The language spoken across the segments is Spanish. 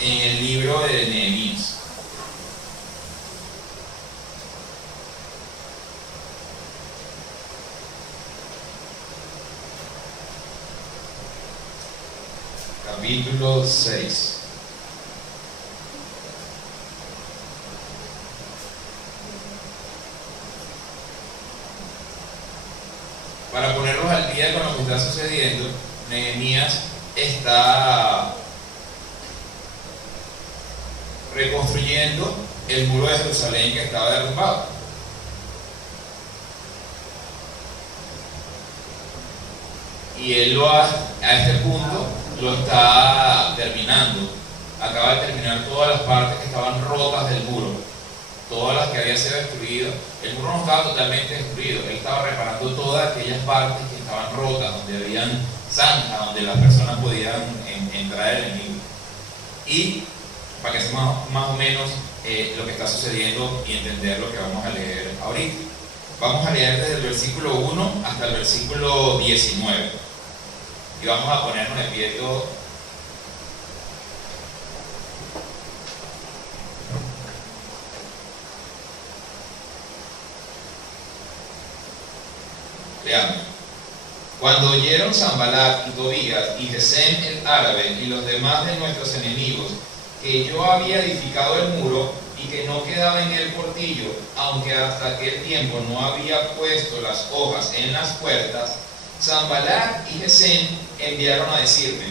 en el libro de Nehemías. Capítulo 6. Para ponerlos al día con lo que está sucediendo, Nehemías está reconstruyendo el muro de Jerusalén que estaba derrumbado. Y él a este punto lo está terminando. Acaba de terminar todas las partes que estaban rotas del muro, todas las que habían sido destruidas. El muro no estaba totalmente destruido, él estaba reparando todas aquellas partes que estaban rotas, donde habían zanjas, donde las personas podían entrar el enemigo. Y para que sepan más o menos lo que está sucediendo y entender lo que vamos a leer ahorita. Vamos a leer desde el versículo 1 hasta el versículo 19. Y vamos a ponernos de pie todos. Leamos. Cuando oyeron Sanbalat y Tobías y Gesem el árabe y los demás de nuestros enemigos que yo había edificado el muro y que no quedaba en el portillo, aunque hasta aquel tiempo no había puesto las hojas en las puertas, Sanbalat y Gesem enviaron a decirme: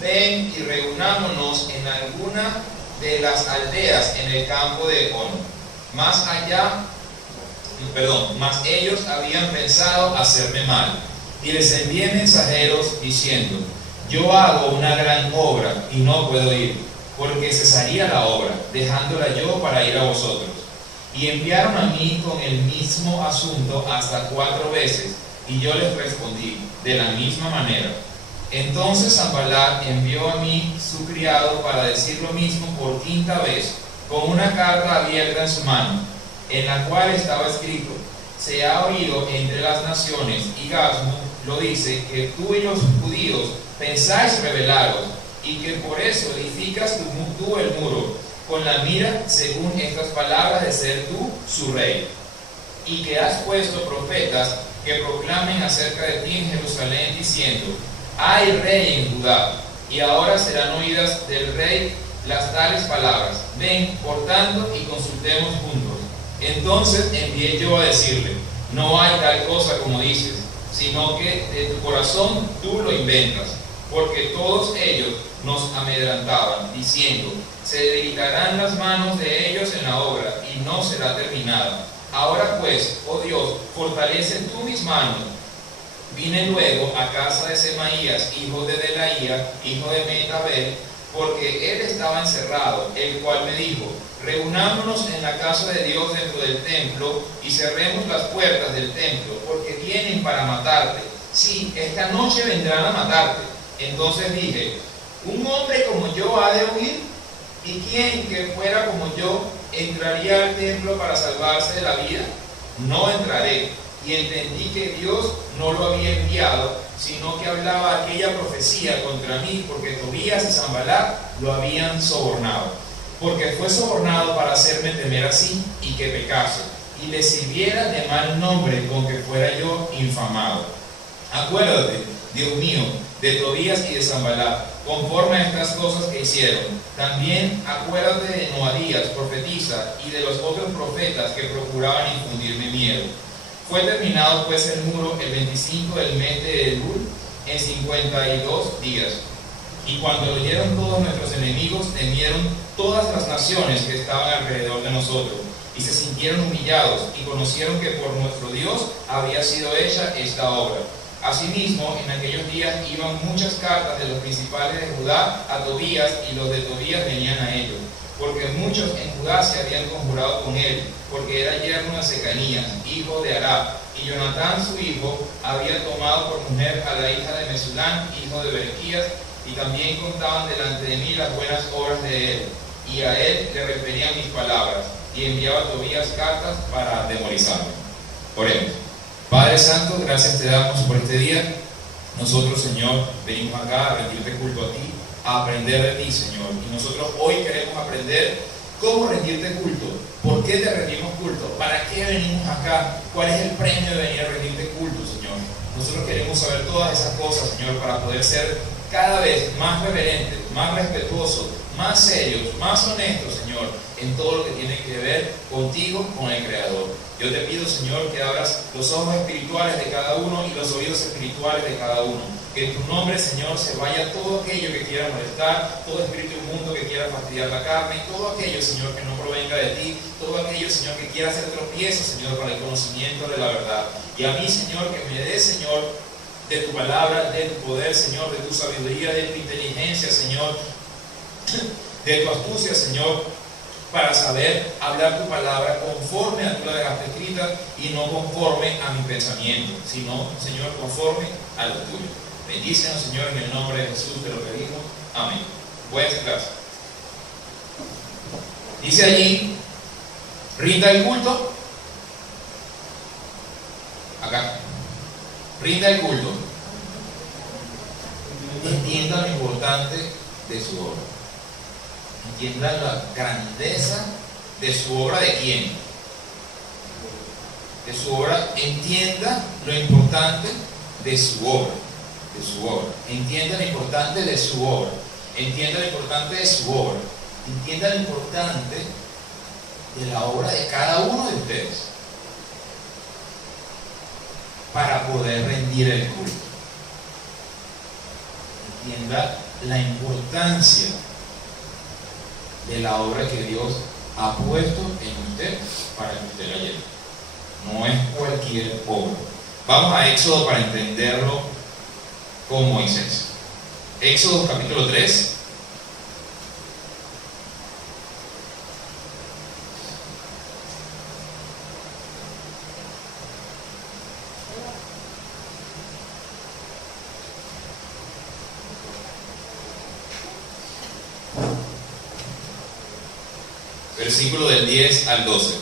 ven y reunámonos en alguna de las aldeas en el campo de On. Mas ellos habían pensado hacerme mal, y les envié mensajeros diciendo: yo hago una gran obra y no puedo ir, porque cesaría la obra, dejándola yo para ir a vosotros. Y enviaron a mí con el mismo asunto hasta 4 veces, y yo les respondí de la misma manera. Entonces Sanbalat envió a mí su criado para decir lo mismo por 5ª vez, con una carta abierta en su mano, en la cual estaba escrito: se ha oído entre las naciones, y Gasmo lo dice, que tú y los judíos pensáis rebelaros, y que por eso edificas tú el muro, con la mira según estas palabras de ser tú su rey, y que has puesto profetas que proclamen acerca de ti en Jerusalén, diciendo: hay rey en Judá. Y ahora serán oídas del rey las tales palabras: ven, por tanto, y consultemos juntos. Entonces envié yo a decirle: no hay tal cosa como dices, sino que de tu corazón tú lo inventas, porque todos ellos nos amedrantaban, diciendo: se debilitarán las manos de ellos en la obra, y no será terminada. Ahora pues, oh Dios, fortalece tú mis manos. Vine luego a casa de Semaías, hijo de Delaía, hijo de Metabel, porque él estaba encerrado, el cual me dijo: reunámonos en la casa de Dios dentro del templo, y cerremos las puertas del templo, porque vienen para matarte. Sí, esta noche vendrán a matarte. Entonces dije: ¿un hombre como yo ha de huir? ¿Y quién que fuera como yo entraría al templo para salvarse de la vida? No entraré. Y entendí que Dios no lo había enviado, sino que hablaba aquella profecía contra mí, porque Tobías y Sanbalat lo habían sobornado. Porque fue sobornado para hacerme temer así, y que pecase, y le sirviera de mal nombre con que fuera yo infamado. Acuérdate, Dios mío, de Tobías y de Sanbalat, conforme a estas cosas que hicieron. También acuérdate de Noadías, profetisa, y de los otros profetas que procuraban infundirme miedo. Fue terminado pues el muro el 25 del mes de Elul, en 52 días. Y cuando lo oyeron todos nuestros enemigos, temieron todas las naciones que estaban alrededor de nosotros, y se sintieron humillados, y conocieron que por nuestro Dios había sido hecha esta obra. Asimismo, en aquellos días iban muchas cartas de los principales de Judá a Tobías, y los de Tobías venían a ellos, porque muchos en Judá se habían conjurado con él, porque era yerno de Secanías, hijo de Arab, y Jonatán su hijo había tomado por mujer a la hija de Mesulán, hijo de Berequías, y también contaban delante de mí las buenas obras de él, y a él le referían mis palabras, y enviaba a Tobías cartas para demonizarme. Oremos. Padre Santo, gracias te damos por este día. Nosotros, Señor, venimos acá a rendirte culto a ti, a aprender de ti, Señor. Y nosotros hoy queremos aprender cómo rendirte culto. ¿Por qué te rendimos culto? ¿Para qué venimos acá? ¿Cuál es el premio de venir a rendirte culto, Señor? Nosotros queremos saber todas esas cosas, Señor, para poder ser cada vez más reverentes, más respetuosos, más serios, más honestos, Señor, en todo lo que tiene que ver contigo, con el Creador. Yo te pido, Señor, que abras los ojos espirituales de cada uno y los oídos espirituales de cada uno. Que en tu nombre, Señor, se vaya todo aquello que quiera molestar, todo espíritu inmundo que quiera fastidiar la carne, y todo aquello, Señor, que no provenga de ti, todo aquello, Señor, que quiera hacer tropiezo, Señor, para el conocimiento de la verdad. Y a mí, Señor, que me des, Señor, de tu palabra, de tu poder, Señor, de tu sabiduría, de tu inteligencia, Señor, de tu astucia, Señor, para saber hablar tu palabra conforme a tú la dejaste escrita y no conforme a mi pensamiento, sino, Señor, conforme a lo tuyo. Bendícenos, Señor, en el nombre de Jesús te lo pedimos. Amén. Buenas clases. Dice allí, rinda el culto. Acá. Rinda el culto. Entienda lo importante de su obra. Entienda la grandeza de su obra. ¿De quién? De su obra. Entienda lo importante de su obra. De su obra. Entienda lo importante de su obra. Entienda lo importante de su obra. Entienda lo importante de la obra de cada uno de ustedes para poder rendir el culto. Entienda la importancia de la obra que Dios ha puesto en usted para que usted la lleve. No es cualquier obra. Vamos a Éxodo para entenderlo con Moisés. Éxodo capítulo 3. Versículo del 10 al 12.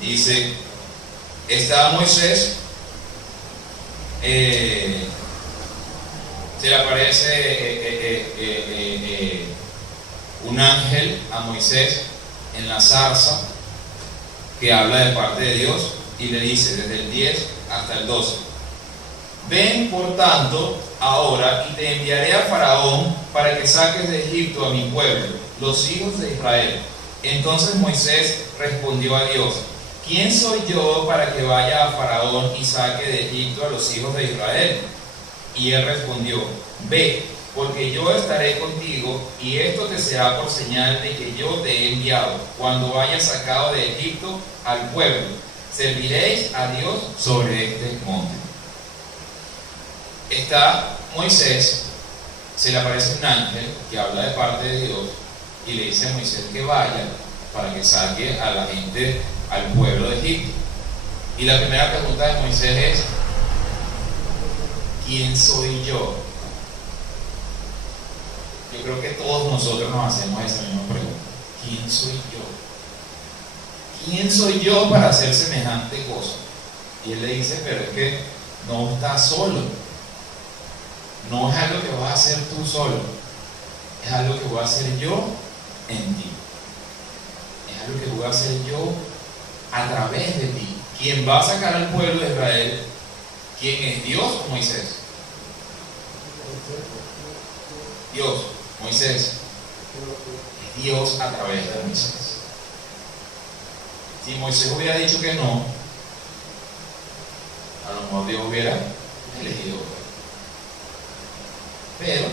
Dice, estaba Moisés, se le aparece un ángel a Moisés en la zarza que habla de parte de Dios y le dice desde el 10 hasta el 12: ven por tanto ahora y te enviaré a Faraón para que saques de Egipto a mi pueblo, los hijos de Israel. Entonces Moisés respondió a Dios: ¿quién soy yo para que vaya a Faraón y saque de Egipto a los hijos de Israel? Y él respondió: ve, porque yo estaré contigo, y esto te será por señal de que yo te he enviado. Cuando hayas sacado de Egipto al pueblo, serviréis a Dios sobre este monte. Está Moisés, se le aparece un ángel que habla de parte de Dios y le dice a Moisés que vaya para que saque a la gente, al pueblo de Egipto. Y la primera pregunta de Moisés es: ¿quién soy yo? Yo creo que todos nosotros nos hacemos esa misma pregunta. ¿Quién soy yo? ¿Quién soy yo para hacer semejante cosa? Y él le dice: pero es que no estás solo. No es algo que vas a hacer tú solo. Es algo que voy a hacer yo en ti. Es algo que voy a hacer yo a través de ti. ¿Quién va a sacar al pueblo de Israel? ¿Quién es? ¿Dios o Moisés? Dios, Moisés. Es Dios a través de Moisés. Si Moisés hubiera dicho que no, a lo mejor Dios hubiera elegido otro. Pero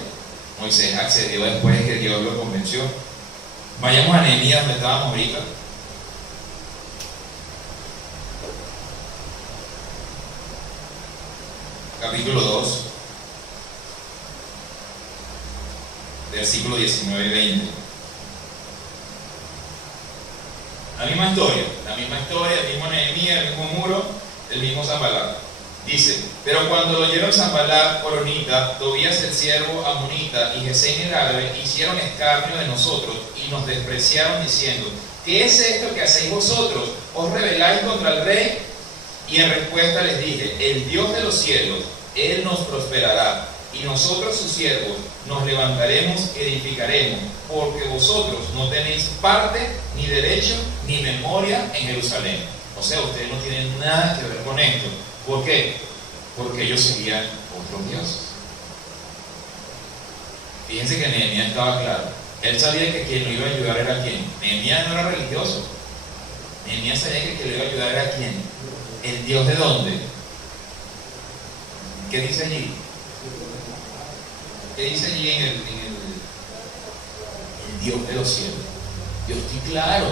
Moisés accedió después de que Dios lo convenció. Vayamos a Nehemías, donde estábamos ahorita. Capítulo 2, versículo 19 y 20. La misma historia, el mismo Nehemías, el mismo muro, el mismo Sanballat. Dice: pero cuando lo oyeron Sanballat horonita, Tobías el siervo amonita y Gesén el árabe hicieron escarnio de nosotros y nos despreciaron diciendo: ¿qué es esto que hacéis vosotros? ¿Os rebeláis contra el rey? Y en respuesta les dije: el Dios de los cielos, Él nos prosperará, y nosotros sus siervos nos levantaremos, edificaremos, porque vosotros no tenéis parte, ni derecho, ni memoria en Jerusalén. O sea, ustedes no tienen nada que ver con esto. ¿Por qué? Porque ellos seguían otros dioses. Fíjense que Nehemías estaba claro. Él sabía que quien lo iba a ayudar era quién. Nehemías no era religioso. Nehemías sabía que quien lo iba a ayudar era quién. ¿El Dios de dónde? ¿Qué dice allí? ¿Qué dice allí en el Dios de los cielos? Yo estoy claro.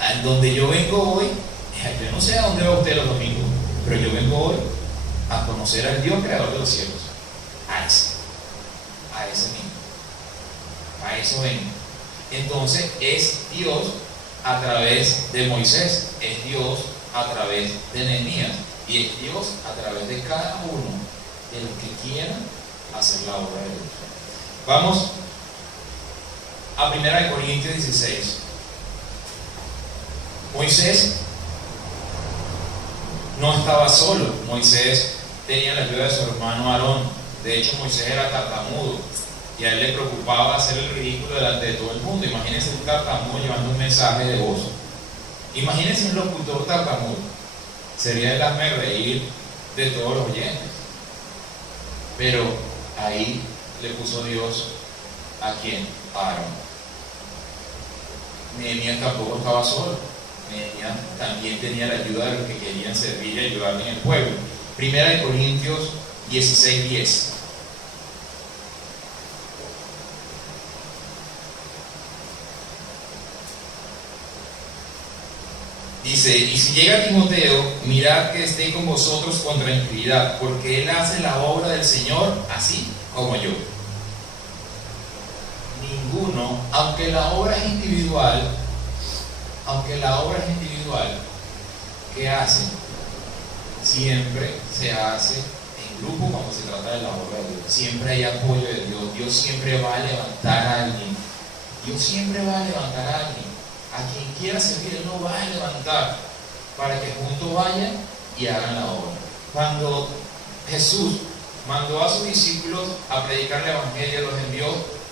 A donde yo vengo hoy, yo no sé a dónde va usted los domingos, pero yo vengo hoy a conocer al Dios creador de los cielos. A ese mismo. A eso vengo. Entonces es Dios a través de Moisés, es Dios a través de Nehemías y es Dios a través de cada uno de los que quieran hacer la obra de Dios. Vamos a 1 Corintios 16. Moisés no estaba solo. Moisés tenía la ayuda de su hermano Aarón. De hecho, Moisés era tartamudo y a él le preocupaba hacer el ridículo delante de todo el mundo. Imagínense un tartamudo llevando un mensaje de voz. Imagínense un locutor tartamudo. Sería el hazme reír de todos los oyentes. Pero ahí le puso Dios ¿a quién? A Aarón. Nehemías tampoco estaba solo. Nehemías también tenía la ayuda de los que querían servir y ayudar en el pueblo. 1 Corintios 16:10. Dice, y si llega Timoteo, mirad que esté con vosotros con tranquilidad, porque él hace la obra del Señor así como yo. Ninguno, aunque la obra es individual, ¿qué hace? Siempre se hace en grupo cuando se trata de la obra de Dios. Siempre hay apoyo de Dios. Dios siempre va a levantar a alguien. Dios siempre va a levantar a alguien. A quien quiera servir, Él lo va a levantar para que juntos vayan y hagan la obra. Cuando Jesús mandó a sus discípulos a predicar el Evangelio, los envió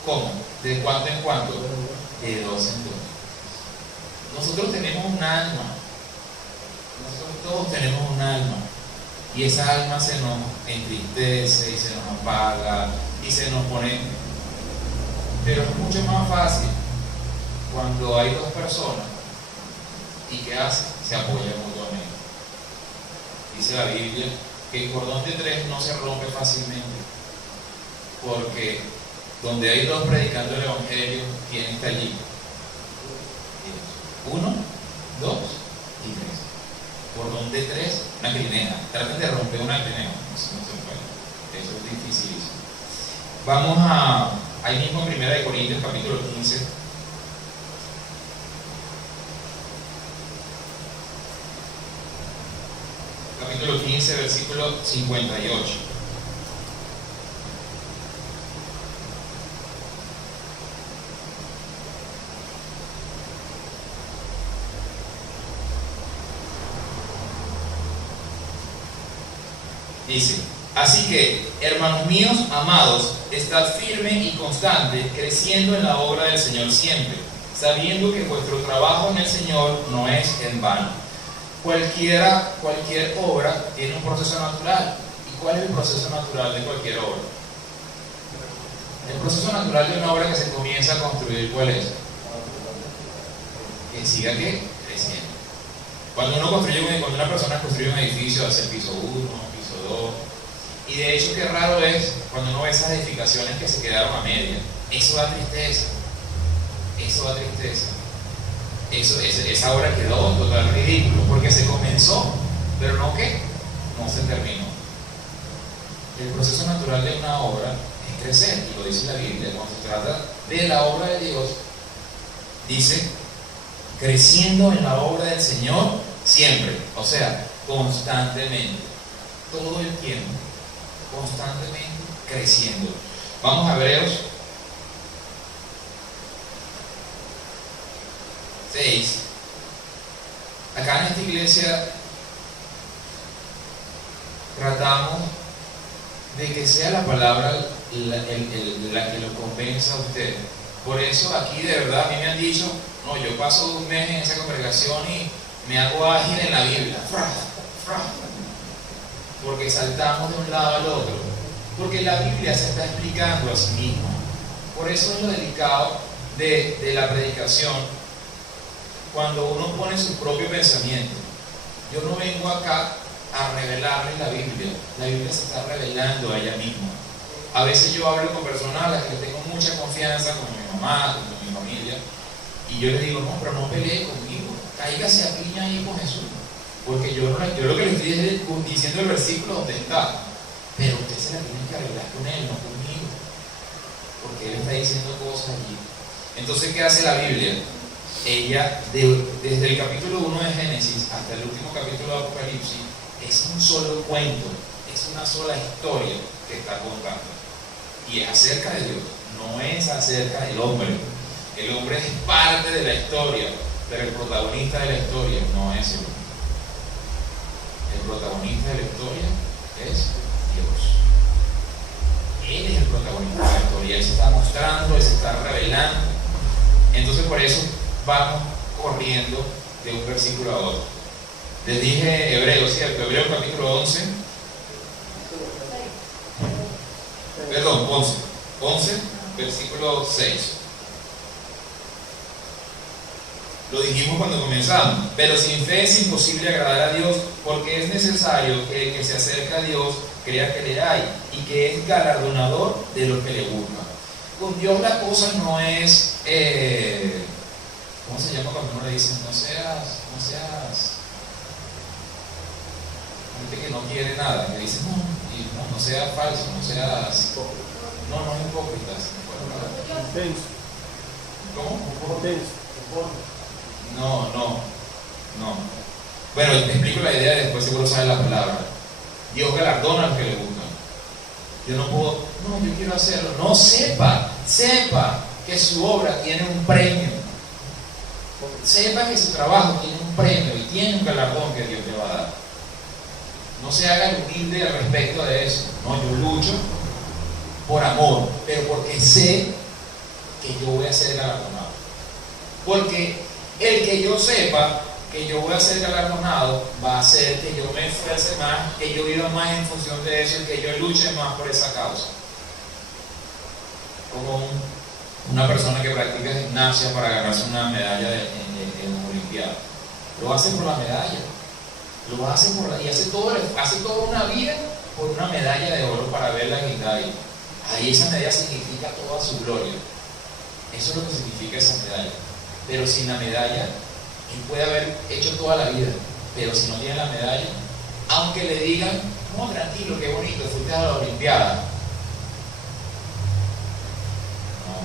¿cómo? ¿De cuánto en cuánto? De dos en dos. Nosotros tenemos un alma. Nosotros todos tenemos un alma. Y esa alma se nos entristece y se nos apaga y se nos pone. Pero es mucho más fácil cuando hay dos personas y ¿qué hacen? Se apoyan mutuamente. Dice la Biblia que el cordón de tres no se rompe fácilmente, porque donde hay dos predicando el Evangelio, ¿quién está allí? Uno, dos y tres. Cordón de tres, una crineja. Traten de romper una crineja, eso no se puede. Eso es difícil. Vamos a ahí mismo en 1 Corintios capítulo 15. Capítulo 15, versículo 58. Dice, así que, hermanos míos amados, estad firme y constante, creciendo en la obra del Señor siempre, sabiendo que vuestro trabajo en el Señor no es en vano. Cualquier obra tiene un proceso natural. ¿Y cuál es el proceso natural de cualquier obra? El proceso natural de una obra que se comienza a construir, ¿cuál es? Que siga ¿qué? Creciendo. Cuando una persona construye un edificio, hace el piso 1, piso 2, y de hecho qué raro es cuando uno ve esas edificaciones que se quedaron a media. Eso da tristeza. Esa obra quedó total ridículo, porque se comenzó, pero no se terminó. El proceso natural de una obra es crecer, y lo dice la Biblia, cuando se trata de la obra de Dios, dice, creciendo en la obra del Señor siempre, o sea, constantemente, todo el tiempo, constantemente creciendo. Vamos a Hebreos 6. Acá en esta iglesia tratamos de que sea la palabra la que lo convenza a usted. Por eso aquí de verdad a mí me han dicho, no, yo paso un mes en esa congregación y me hago ágil en la Biblia, porque saltamos de un lado al otro, porque la Biblia se está explicando a sí misma. Por eso es lo delicado de la predicación, cuando uno pone su propio pensamiento. Yo no vengo acá a revelarles la Biblia se está revelando a ella misma. A veces yo hablo con personas a las que tengo mucha confianza, como mi mamá, como mi familia, y yo les digo, no, pero no pelee conmigo, cáigase a piña ahí con Jesús, porque yo lo que les estoy diciendo el versículo donde está, pero usted se la tiene que arreglar con él, no conmigo, porque él está diciendo cosas allí. Entonces, ¿qué hace la Biblia? Ella, desde el capítulo 1 de Génesis hasta el último capítulo de Apocalipsis, es un solo cuento, es una sola historia que está contando. Y es acerca de Dios, no es acerca del hombre. El hombre es parte de la historia, pero el protagonista de la historia no es el hombre. El protagonista de la historia es Dios. Él es el protagonista de la historia, Él se está mostrando, Él se está revelando. Entonces por eso vamos corriendo de un versículo a otro. Les dije Hebreos, ¿cierto? Hebreos capítulo 11. Perdón, 11, versículo 6. Lo dijimos cuando comenzamos. Pero sin fe es imposible agradar a Dios, porque es necesario que el que se acerca a Dios crea que le hay y que es galardonador de los que le buscan. Con Dios la cosa no es, ¿cómo se llama cuando uno le dice no seas, gente que no quiere nada, que dice no seas falso, no seas, no es hipócrita, ¿cómo? No. Bueno, te explico la idea y después seguro sabes la palabra. Dios galardona a los que le buscan. Yo no puedo, yo quiero hacerlo. No, sepa que su obra tiene un premio. Sepa que su trabajo tiene un premio y tiene un galardón que Dios le va a dar. No se haga el humilde al respecto de eso. No, yo lucho por amor, pero porque sé que yo voy a ser galardonado. Porque el que yo sepa que yo voy a ser galardonado va a hacer que yo me esfuerce más, que yo viva más en función de eso y que yo luche más por esa causa. Como una persona que practica gimnasia para ganarse una medalla en una olimpiada. Lo hace por la medalla. Lo hace y hace toda una vida por una medalla de oro para verla en Italia. Ahí esa medalla significa toda su gloria. Eso es lo que significa esa medalla. Pero sin la medalla, él puede haber hecho toda la vida, pero si no tiene la medalla, aunque le digan, no, tranquilo, qué bonito, fuiste a la olimpiada. No,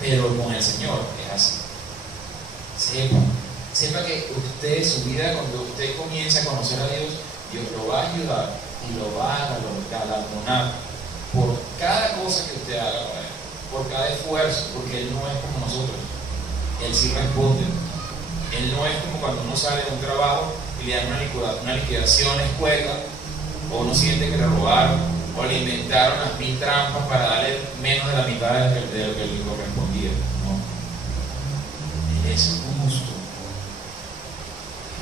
pero con el Señor es así. Sepa que usted, su vida, cuando usted comienza a conocer a Dios, Dios lo va a ayudar y lo va a galardonar por cada cosa que usted haga para Él, por cada esfuerzo, porque Él no es como nosotros. Él sí responde. Él no es como cuando uno sale de un trabajo y le dan una liquidación escueta, o uno siente que le robaron, o le inventaron las 1000 trampas para darle menos de la mitad de lo que le correspondía. No. Él es justo.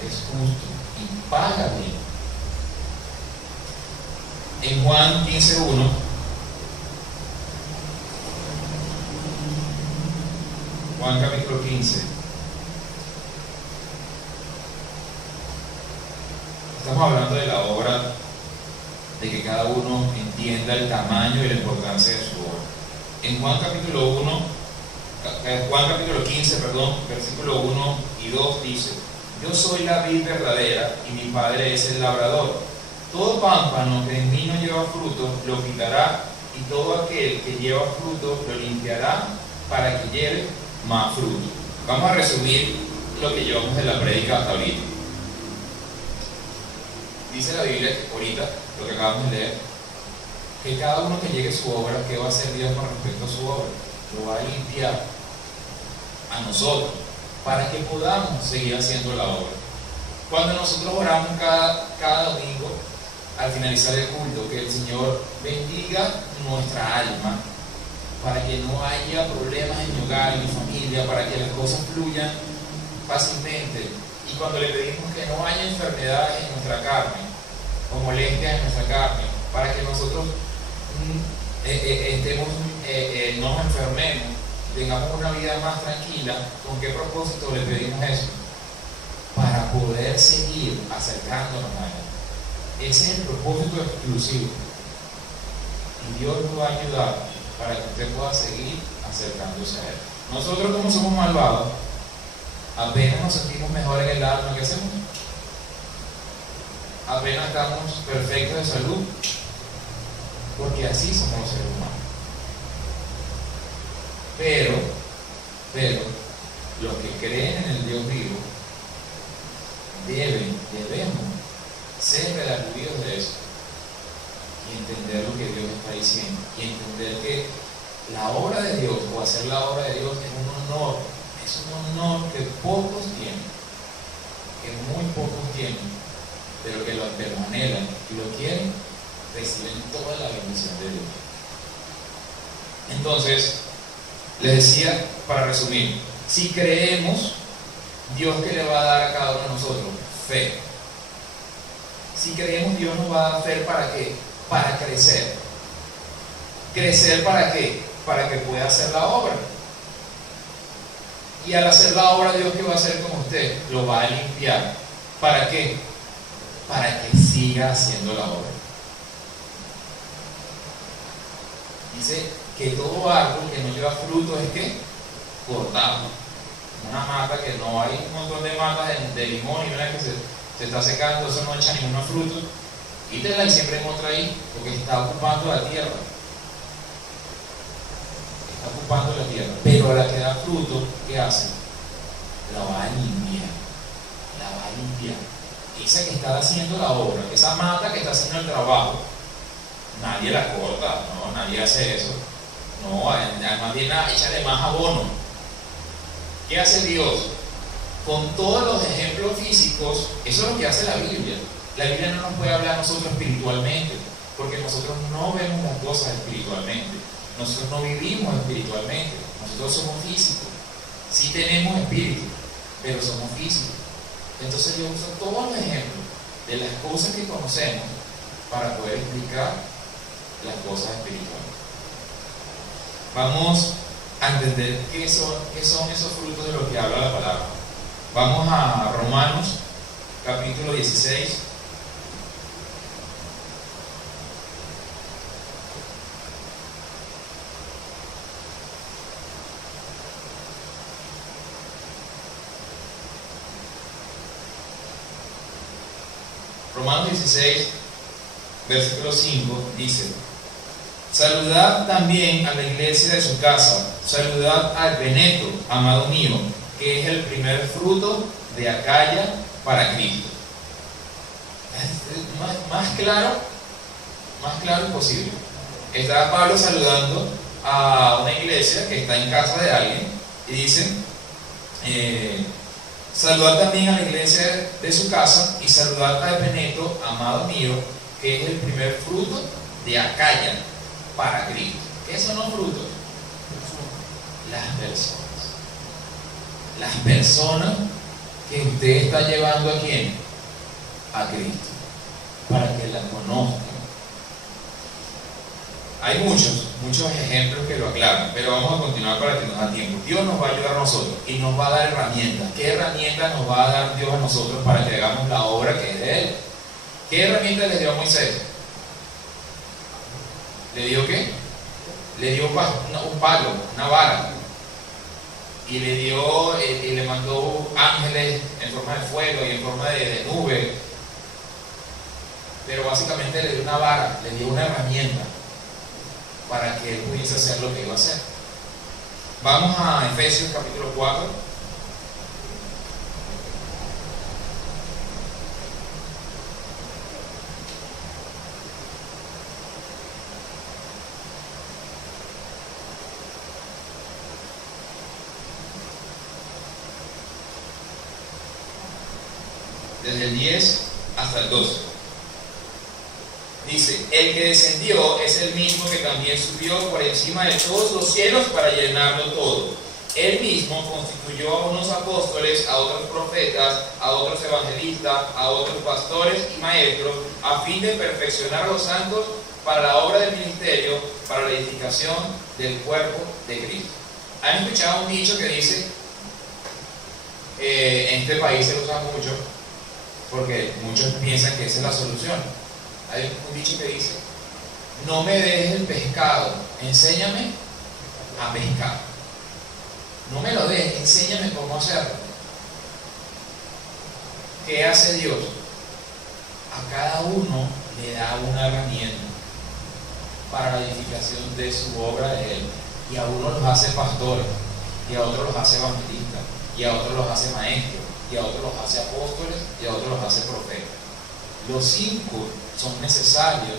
Y paga bien. En Juan 15:1, Juan capítulo 15, estamos hablando de la obra, de que cada uno entienda el tamaño y la importancia de su obra. En Juan capítulo 15, versículo 1 y 2 dice: yo soy la vid verdadera y mi Padre es el labrador. Todo pámpano que en mí no lleva fruto lo quitará, y todo aquel que lleva fruto lo limpiará para que lleve más fruto. Vamos a resumir lo que llevamos de la prédica hasta ahorita. Dice la Biblia, ahorita, lo que acabamos de leer, que cada uno que llegue a su obra, ¿qué va a hacer Dios con respecto a su obra? Lo va a limpiar a nosotros, para que podamos seguir haciendo la obra. Cuando nosotros oramos cada domingo, al finalizar el culto, que el Señor bendiga nuestra alma, para que no haya problemas en mi hogar, en mi familia, para que las cosas fluyan fácilmente. Y cuando le pedimos que no haya enfermedades en nuestra carne, o molestias en nuestra carne, para que nosotros no nos enfermemos, tengamos una vida más tranquila, ¿con qué propósito le pedimos eso? Para poder seguir acercándonos a Él. Ese es el propósito exclusivo. Y Dios nos va a ayudar para que usted pueda seguir acercándose a Él. Nosotros, como somos malvados, apenas nos sentimos mejor en el alma, ¿qué hacemos? Apenas estamos perfectos de salud, porque así somos los seres humanos. Pero los que creen en el Dios vivo debemos ser redarguidos de eso y entender lo que Dios está diciendo, y entender que la obra de Dios, o hacer la obra de Dios, es un honor que pocos tienen, que muy pocos tienen, pero que los anhelan y lo quieren, reciben toda la bendición de Dios. Entonces, les decía, para resumir, si creemos, Dios, ¿qué le va a dar a cada uno de nosotros? Fe. Si creemos, Dios nos va a dar fe, ¿para qué? Para crecer. ¿Crecer para qué? Para que pueda hacer la obra. Y al hacer la obra, Dios, ¿qué va a hacer con usted? Lo va a limpiar. ¿Para qué? Para que siga haciendo la obra. Dice que todo árbol que no lleva fruto es que cortado. Una mata que no hay un montón de matas de limón y una que se está secando, eso no echa ningún fruto. Quítela y siempre en otra ahí, porque está ocupando la tierra. Está ocupando la tierra. Pero a la que da fruto, ¿qué hace? La va a limpiar. La va a limpiar. Esa que está haciendo la obra, esa mata que está haciendo el trabajo, nadie la corta, no, nadie hace eso. No, además viene a echarle más abono. ¿Qué hace Dios? Con todos los ejemplos físicos, eso es lo que hace la Biblia. La Biblia no nos puede hablar a nosotros espiritualmente, porque nosotros no vemos las cosas espiritualmente. Nosotros no vivimos espiritualmente. Nosotros somos físicos. Sí tenemos espíritu, pero somos físicos. Entonces Dios usa todos los ejemplos de las cosas que conocemos para poder explicar las cosas espirituales. Vamos a entender qué son esos frutos de los que habla la palabra. Vamos a Romanos, capítulo 16. Romanos 16, versículo 5, dice: saludad también a la iglesia de su casa, saludad a Epeneto, amado mío, que es el primer fruto de Acaya para Cristo. Más claro imposible. Está Pablo saludando a una iglesia que está en casa de alguien y dice: saludad también a la iglesia de su casa y saludad a Epeneto, amado mío, que es el primer fruto de Acaya para Cristo. ¿Qué son los frutos? Las personas. Las personas que usted está llevando ¿a quién? A Cristo, para que la conozcan. Hay muchos ejemplos que lo aclaran, pero vamos a continuar para que nos da tiempo. Dios nos va a ayudar a nosotros y nos va a dar herramientas. ¿Qué herramientas nos va a dar Dios a nosotros para que hagamos la obra que es de Él? ¿Qué herramientas le dio a Moisés? ¿Le dio qué? Le dio un palo, una vara, y le mandó ángeles en forma de fuego y en forma de nube, pero básicamente le dio una vara, le dio una herramienta para que él pudiese hacer lo que iba a hacer. Vamos a Efesios capítulo 4. Desde el 10 hasta el 12. Dice: El que descendió es el mismo que también subió por encima de todos los cielos para llenarlo todo. Él mismo constituyó a unos apóstoles, a otros profetas, a otros evangelistas, a otros pastores y maestros, a fin de perfeccionar a los santos para la obra del ministerio, para la edificación del cuerpo de Cristo. ¿Han escuchado un dicho que dice, en este país se usa mucho, porque muchos piensan que esa es la solución? Hay un dicho que dice, no me dejes el pescado, enséñame a pescar. No me lo dejes, enséñame cómo hacerlo. ¿Qué hace Dios? A cada uno le da una herramienta para la edificación de su obra de Él. Y a uno los hace pastores, y a otros los hace evangelistas, y a otros los hace maestros, y a otros los hace apóstoles, y a otros los hace profetas. Los 5 son necesarios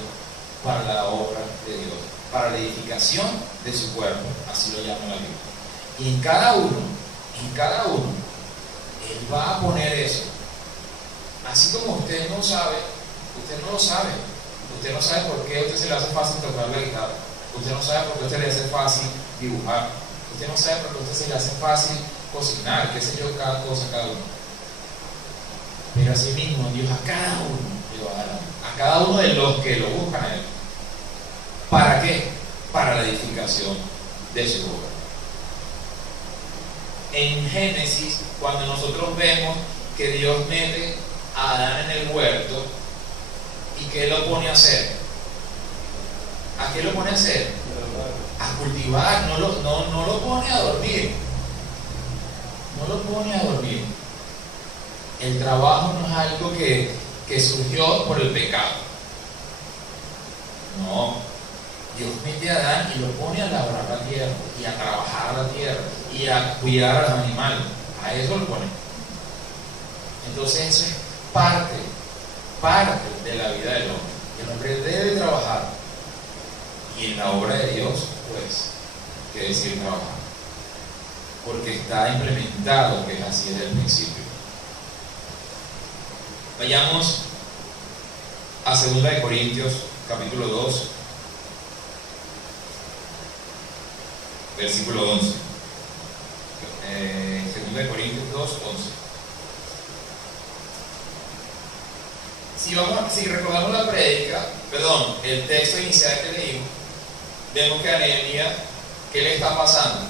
para la obra de Dios, para la edificación de su cuerpo, así lo llama la Biblia. Y en cada uno, Él va a poner eso. Así como usted no sabe, usted no lo sabe. Usted no sabe por qué a usted se le hace fácil tocar la guitarra. Usted no sabe por qué a usted le hace fácil dibujar. Usted no sabe por qué a usted se le hace fácil cocinar, qué sé yo, cada cosa, cada uno. Pero así mismo, Dios a cada uno le va a dar, a cada uno de los que lo buscan a Él. ¿Para qué? Para la edificación de su obra. En Génesis, cuando nosotros vemos que Dios mete a Adán en el huerto, ¿y qué lo pone a hacer? ¿A qué lo pone a hacer? A cultivar, no lo pone a dormir. No lo pone a dormir. El trabajo no es algo que surgió por el pecado. No. Dios mete a Adán y lo pone a labrar la tierra, y a trabajar la tierra, y a cuidar a los animales. A eso lo pone. Entonces eso es parte de la vida del hombre. El hombre debe trabajar. Y en la obra de Dios, pues, ¿qué decir trabajar? Porque está implementado que es así desde el principio. Vayamos a 2 de Corintios, capítulo 2, versículo 11. 2 de Corintios 2, 11. Si recordamos la prédica, el texto inicial que leímos, vemos que a Nehemías, ¿qué le está pasando?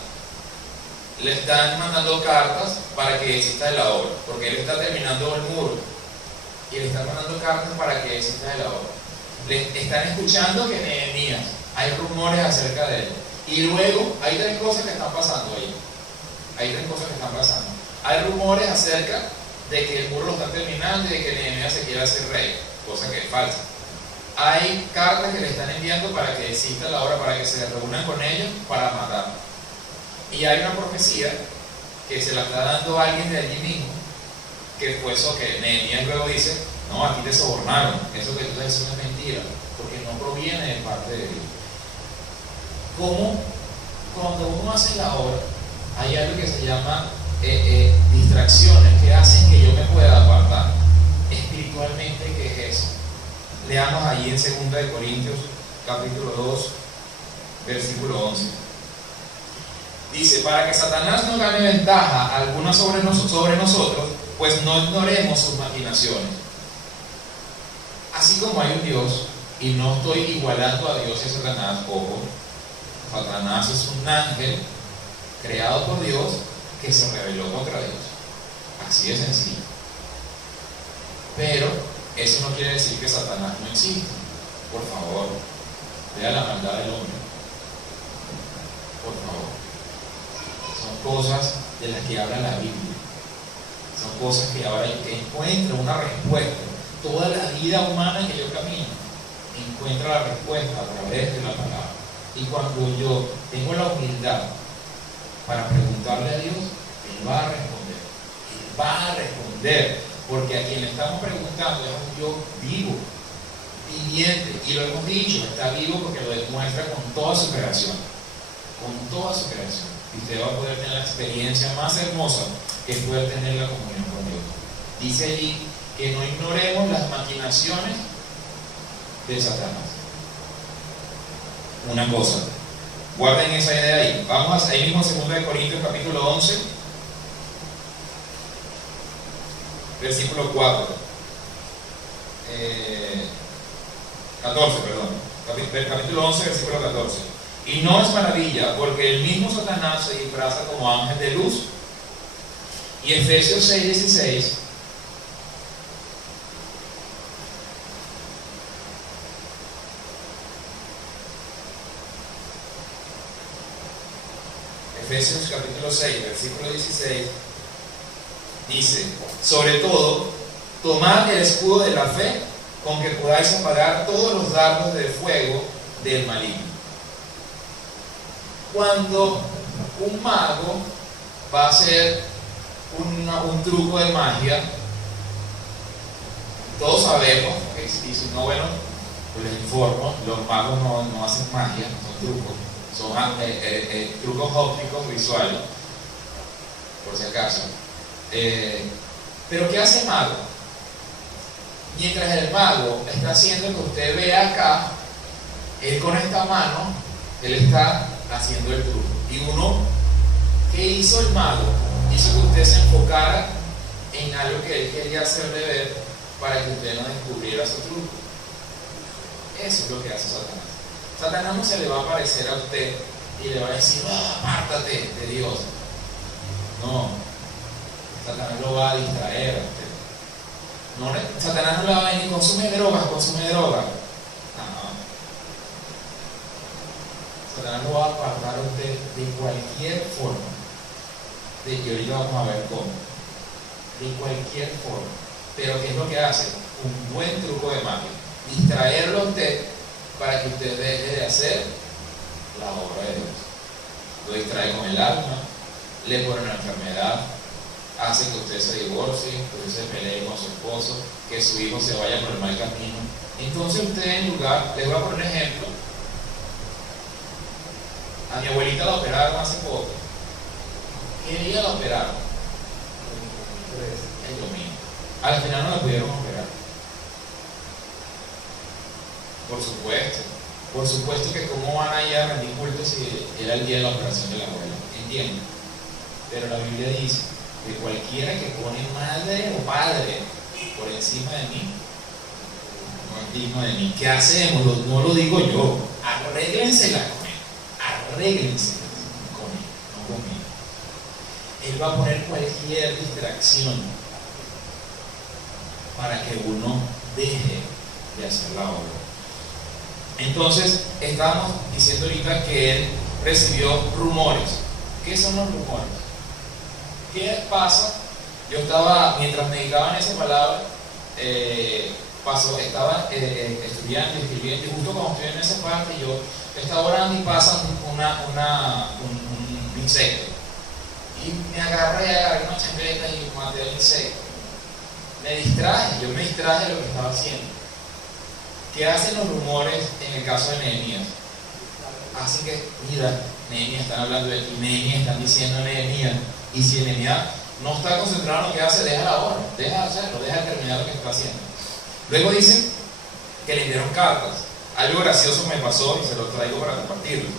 Le están mandando cartas para que desista de la obra, porque él está terminando el muro, y le están mandando cartas para que desista de la obra. Le están escuchando que Nehemías, hay rumores acerca de él, y luego hay 3 cosas que están pasando ahí. Hay rumores acerca de que el muro lo están terminando y de que Nehemías se quiere hacer rey, cosa que es falsa. Hay cartas que le están enviando para que desista la obra, para que se reúnan con ellos para matar. Y hay una profecía que se la está dando alguien de allí mismo, que fue eso que Nehemías luego dice, no, aquí te sobornaron, eso que tú estás diciendo es mentira, porque no proviene de parte de Dios. Como cuando uno hace la obra, hay algo que se llama distracciones que hacen que yo me pueda apartar. Espiritualmente, ¿qué es eso? Leamos allí en 2 de Corintios, capítulo 2, versículo 11. Dice, para que Satanás no gane ventaja alguna sobre nosotros, pues no ignoremos sus maquinaciones. Así como hay un Dios, y no estoy igualando a Dios y a Satanás, ojo, Satanás es un ángel creado por Dios que se rebeló contra Dios. Así de sencillo. Pero eso no quiere decir que Satanás no existe. Por favor, vea la maldad del hombre. Por favor. Son cosas de las que habla la Biblia. Son cosas que ahora que encuentra una respuesta. Toda la vida humana que yo camino encuentra la respuesta a través de la palabra. Y cuando yo tengo la humildad para preguntarle a Dios, Él va a responder. Él va a responder. Porque a quien le estamos preguntando es un Dios vivo, viviente. Y lo hemos dicho, está vivo porque lo demuestra con toda su creación. Con toda su creación. Y usted va a poder tener la experiencia más hermosa que es poder tener la comunión con Dios. Dice allí que no ignoremos las maquinaciones de Satanás. una cosa. Guarden esa idea ahí. Vamos ahí mismo a 2 Corintios capítulo 11, versículo 4. 14, perdón. Capítulo 11, versículo 14. Y no es maravilla, porque el mismo Satanás se disfraza como ángel de luz. Y Efesios 6, 16. Efesios capítulo 6, versículo 16, dice: sobre todo, tomad el escudo de la fe, con que podáis apagar todos los dardos de fuego del maligno. Cuando un mago va a hacer un truco de magia, todos sabemos, y si no, bueno, pues les informo, los magos no hacen magia, son trucos. Son trucos ópticos visuales, por si acaso. Pero ¿qué hace el mago? Mientras el mago está haciendo que usted vea acá, él con esta mano, él está haciendo el truco. Y ¿qué hizo el mago? Hizo que usted se enfocara en algo que él quería hacerle ver para que usted no descubriera su truco. Eso es lo que hace Satanás. Satanás no se le va a aparecer a usted y le va a decir: apártate de Dios. No, Satanás lo va a distraer a usted. No, Satanás no le va a venir: consume drogas. No. Satanás lo va a apartar a usted de cualquier forma. Y ahorita vamos a ver cómo. De cualquier forma. Pero ¿qué es lo que hace? Un buen truco de magia. Distraerlo a usted para que usted deje de hacer la obra de Dios. Lo distrae con el alma, le pone una enfermedad, hace que usted se divorcie, que usted se pelee con su esposo, que su hijo se vaya por el mal camino. Entonces usted, en lugar, les voy a poner un ejemplo. A mi abuelita la operaron hace poco. ¿Qué día la operaron? El domingo. Al final no la pudieron operar. Por supuesto que cómo van a ir a rendir culto si era el día de la operación de la abuela. Entiendo. Pero la Biblia dice que cualquiera que pone madre o padre por encima de mí no es digno de mí. ¿Qué hacemos? No lo digo yo. Arréglensela con él. Arréglensela con él, no conmigo. Él va a poner cualquier distracción para que uno deje de hacer la obra. Entonces, estábamos diciendo ahorita que él recibió rumores. ¿Qué son los rumores? ¿Qué pasa? Yo estaba, mientras meditaba en esa palabra, estaba estudiando y escribiendo, y justo cuando estoy en esa parte, yo estaba orando y pasa un insecto. Y me agarré una chancleta y maté al insecto. Yo me distraje de lo que estaba haciendo. ¿Qué hacen los rumores en el caso de Nehemías? Así que, mira, Nehemías están hablando de ti, Nehemías están diciendo a Nehemías, y si Nehemías no está concentrado en lo que hace, deja la obra, deja de hacerlo, deja de terminar lo que está haciendo. Luego dicen que le dieron cartas. Algo gracioso me pasó y se lo traigo para compartirlo.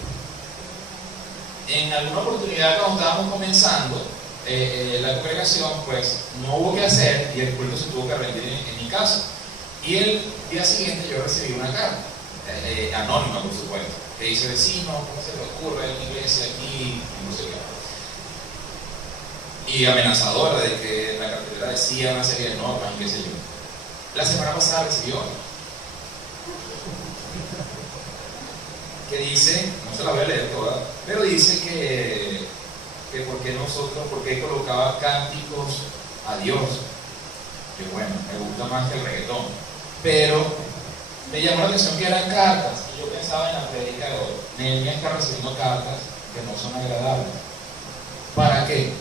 En alguna oportunidad, cuando estábamos comenzando la congregación, pues no hubo que hacer y el culto se tuvo que rendir en mi casa. Y el día siguiente yo recibí una carta, anónima por supuesto, que dice: vecino, ¿cómo se le ocurre? Hay una iglesia aquí, no sé qué. Y amenazadora de que en la cartelera decía una serie de normas y qué sé yo. La semana pasada recibí otra, que dice, no se la voy a leer toda, pero dice que por qué colocaba cánticos a Dios. Que bueno, me gusta más que el reggaetón. Pero me llamó la atención que eran cartas, y yo pensaba en la predica de hoy. Nehemías está recibiendo cartas que no son agradables. ¿Para qué?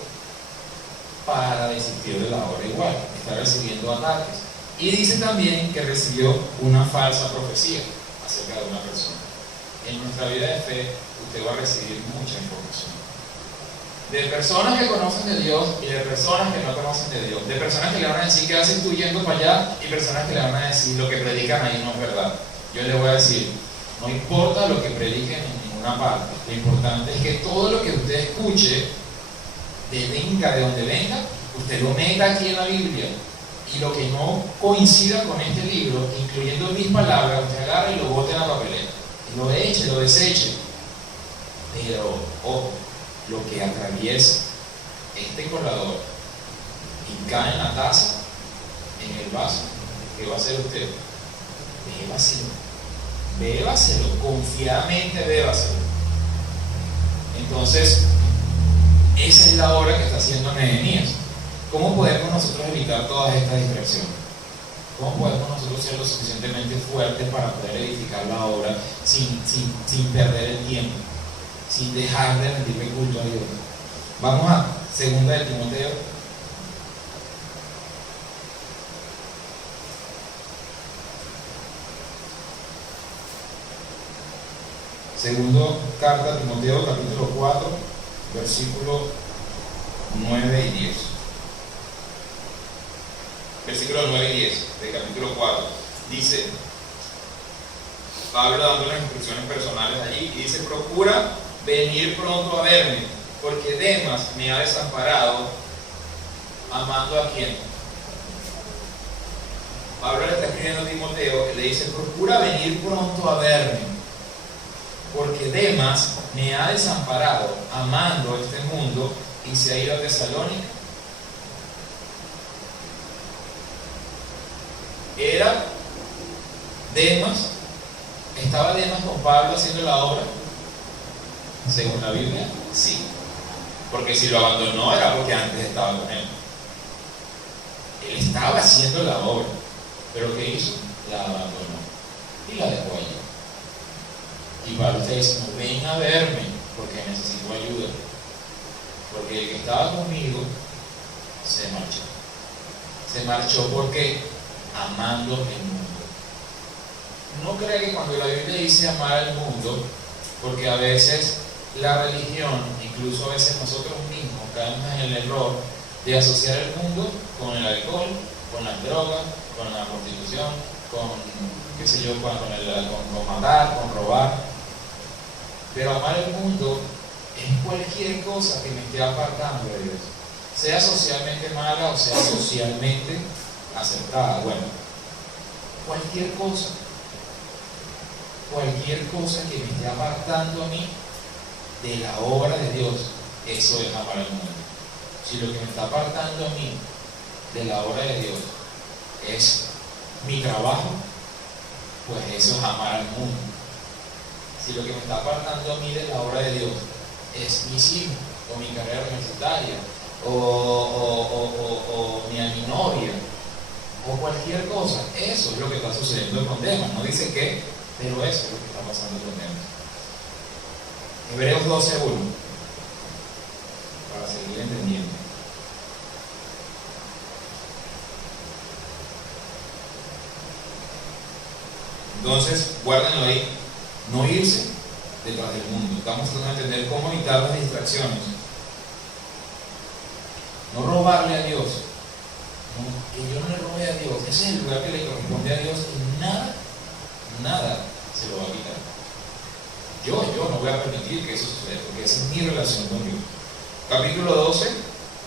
Para desistir de la obra igual. Está recibiendo ataques. Y dice también que recibió una falsa profecía acerca de una persona. En nuestra vida de fe, usted va a recibir mucha información. De personas que conocen de Dios y de personas que no conocen de Dios. De personas que le van a decir: ¿qué haces tú yendo para allá? Y personas que le van a decir: lo que predican ahí no es verdad. Yo le voy a decir: No importa lo que prediquen en ninguna parte. Lo importante es que todo lo que usted escuche, venga de donde venga, usted lo meta aquí en la Biblia. Y lo que no coincida con este libro, incluyendo mis palabras, usted agarra y lo bote en la papelera. Y lo eche, lo deseche. Pero, ojo, lo que atraviesa este colador y cae en la taza, en el vaso, ¿qué va a hacer usted? Bébaselo, confiadamente bébaselo. Entonces, esa es la obra que está haciendo Nehemías. ¿Cómo podemos nosotros evitar todas estas distracciones? ¿Cómo podemos nosotros ser lo suficientemente fuertes para poder edificar la obra sin perder el tiempo, sin dejar de rendirle culto a Dios? Vamos a 2 de Timoteo. Segundo carta a Timoteo, capítulo 4, versículos 9 y 10. Versículos 9 y 10 del capítulo 4. Dice, Pablo dando las instrucciones personales allí, y dice: procura venir pronto a verme, porque Demas me ha desamparado, amando a quién. Pablo le está escribiendo a Timoteo, le dice: procura venir pronto a verme, porque Demas me ha desamparado, amando este mundo, y se ha ido a Tesalónica. Era Demas, ¿estaba Demas con Pablo haciendo la obra? Según la Biblia, sí. Porque si lo abandonó era porque antes estaba con él. Él estaba haciendo la obra, pero ¿qué hizo? La abandonó y la dejó allí. Y Pablo está diciendo: ven a verme porque necesito ayuda. Porque el que estaba conmigo se marchó. Se marchó porque amando el mundo. No crea que cuando la Biblia dice amar al mundo, porque a veces la religión, incluso a veces nosotros mismos, caemos en el error de asociar el mundo con el alcohol, con las drogas, con la prostitución, con, qué sé yo, con matar, con robar. Pero amar el mundo es cualquier cosa que me esté apartando de Dios, sea socialmente mala o sea socialmente aceptada. Bueno, cualquier cosa que me esté apartando a mí de la obra de Dios, eso es amar al mundo. Si lo que me está apartando a mí de la obra de Dios es mi trabajo, pues eso es amar al mundo. Si lo que me está apartando a mí de la obra de Dios es mis hijos, o mi carrera universitaria, o mi novia, o cualquier cosa, eso es lo que está sucediendo con Demas. No dice qué, pero eso es lo que está pasando con Demas. Hebreos 12:1, para seguir entendiendo. Entonces, guárdenlo ahí. No irse detrás del mundo. Estamos tratando de entender cómo evitar las distracciones. No robarle a Dios. No, que yo no le robe a Dios. Ese es el lugar que le corresponde a Dios y nada se lo va a quitar. Yo no voy a permitir que eso suceda, porque esa es mi relación con Dios. Capítulo 12